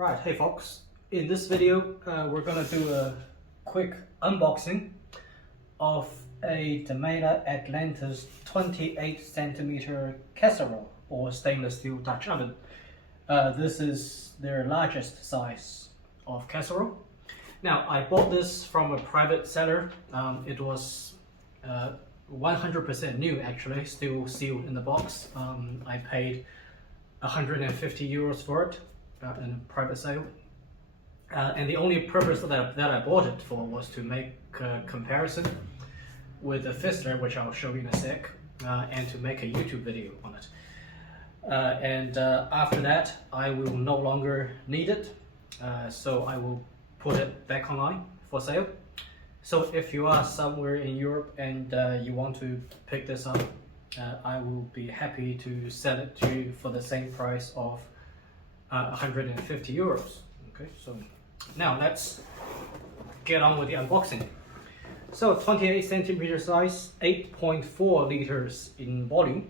Right, hey folks, in this video we're gonna do a quick unboxing of a Demeyere Atlantis 28cm casserole or stainless steel Dutch oven. This is their largest size of casserole. Now I bought this from a private seller. It was 100% new actually, still sealed in the box. I paid 150 euros for it in a private sale. And the only purpose that I bought it for was to make a comparison with the Fissler, which I'll show you in a sec, and to make a YouTube video on it. After that, I will no longer need it, so I will put it back online for sale. So if you are somewhere in Europe and you want to pick this up, I will be happy to sell it to you for the same price of 150 euros. Okay, so now let's get on with the unboxing. So 28cm size, 8.4 liters in volume.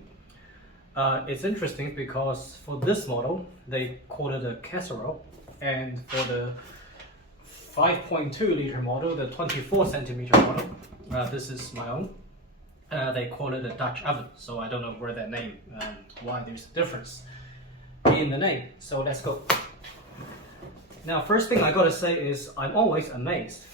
It's interesting because for this model they call it a casserole, and for the 5.2 liter model, the 24cm model, this is my own, they call it a Dutch oven. So I don't know where that name, why there's a difference in the name. So let's go. Now first thing I gotta say is I'm always amazed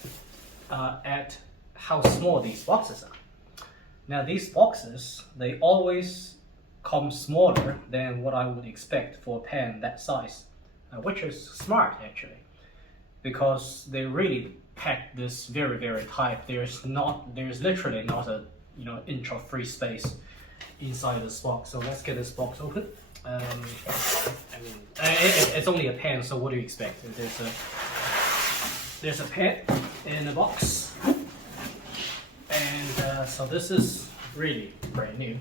at how small these boxes are. Now these boxes, they always come smaller than what I would expect for a pan that size, which is smart actually, because they really pack this very tight. There's literally not a inch of free space inside this box. So let's get this box open. It's only a pan, so what do you expect? There's a pan in the box, and so this is really brand new.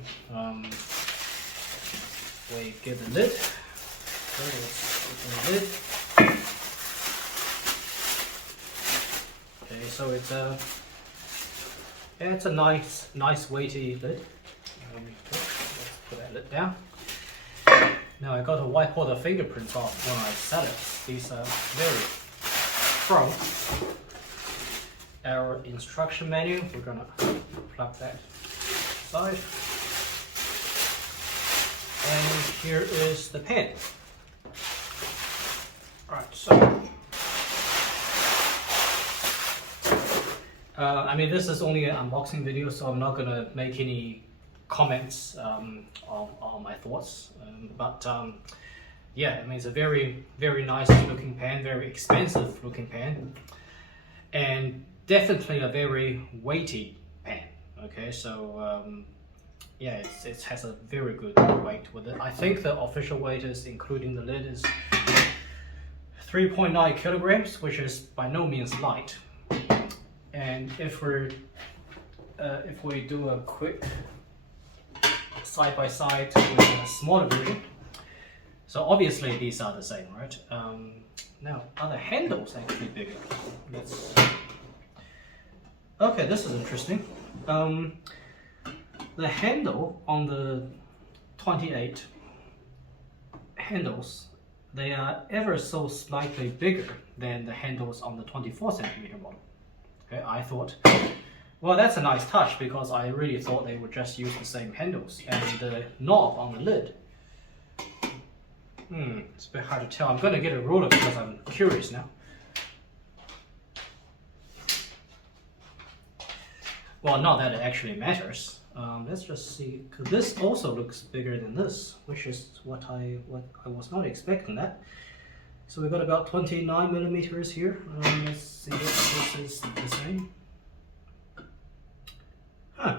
We get the lid. Let's open the lid. Okay, so it's a nice weighty lid. Let's put that lid down. Now I got to wipe all the fingerprints off when I set it. These are very strong. Our instruction manual, we're gonna plug that aside. And here is the pan. Alright, so this is only an unboxing video, so I'm not gonna make any comments on my thoughts, yeah, it's a very nice looking pan, very expensive looking pan, and definitely a very weighty pan. Okay, so yeah, it has a very good weight with it. I think the official weight is, including the lid, is 3.9 kilograms, which is by no means light. And if we do a quick side by side with a smaller version, so obviously these are the same, right? Now are the handles actually bigger? Okay, this is interesting. The handle on the 28 handles, they are ever so slightly bigger than the handles on the 24cm model. Okay, I thought, well, that's a nice touch, because I really thought they would just use the same handles. And the knob on the lid, it's a bit hard to tell. I'm going to get a ruler because I'm curious now. Well, not that it actually matters. Let's just see, because this also looks bigger than this, which is what I was not expecting that. So we've got about 29 millimeters here. Let's see if this is the same. Huh.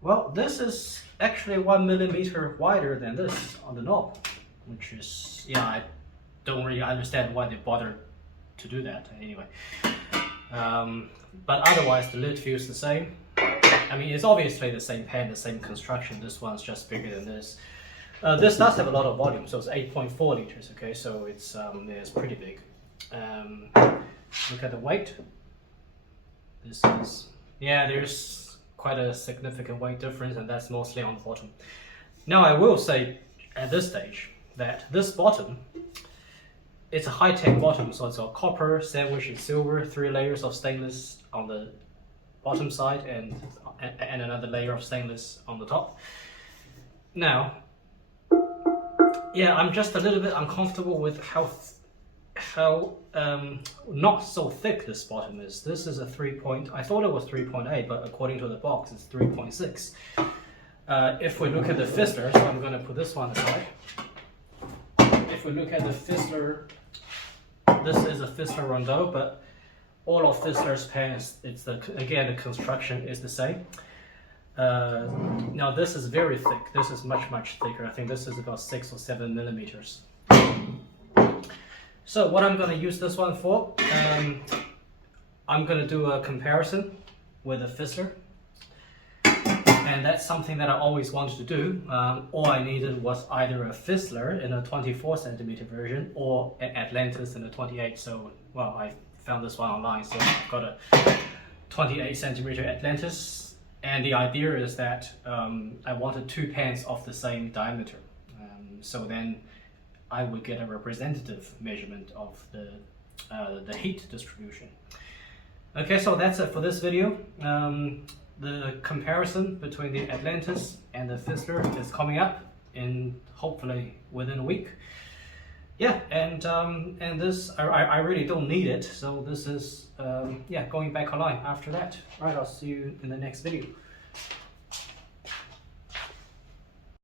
Well, this is actually 1 millimeter wider than this on the knob, which is, yeah, I don't really understand why they bothered to do that anyway. But otherwise the lid feels the same. It's obviously the same pan, the same construction. This one's just bigger than this. This does have a lot of volume, so it's 8.4 liters. Okay, so it's pretty big. Look at the weight. This is, yeah, there's quite a significant weight difference, and that's mostly on the bottom. Now I will say at this stage that this bottom it's a high-tech bottom, so it's got copper, sandwich, and silver, 3 layers of stainless on the bottom side, and another layer of stainless on the top. Now, yeah, I'm just a little bit uncomfortable with how not so thick this bottom is. This is a 3 point, I thought it was 3.8, but according to the box it's 3.6. If we look at the Fissler, so I'm going to put this one aside. If we look at the Fissler, this is a Fissler Rondeau, but all of Fissler's pans, again the construction is the same. Now this is very thick. This is much thicker. I think this is about 6 or 7 millimeters. So what I'm going to use this one for, I'm going to do a comparison with a Fissler, and that's something that I always wanted to do. All I needed was either a Fissler in a 24 centimeter version or an Atlantis in a 28. So, well, I found this one online, so I've got a 28 centimeter Atlantis, and the idea is that I wanted 2 pans of the same diameter. So then I would get a representative measurement of the heat distribution. Okay, so that's it for this video. The comparison between the Atlantis and the Fissler is coming up in hopefully within a week. Yeah, and this I really don't need it, so this is yeah, going back online after that. All right, I'll see you in the next video.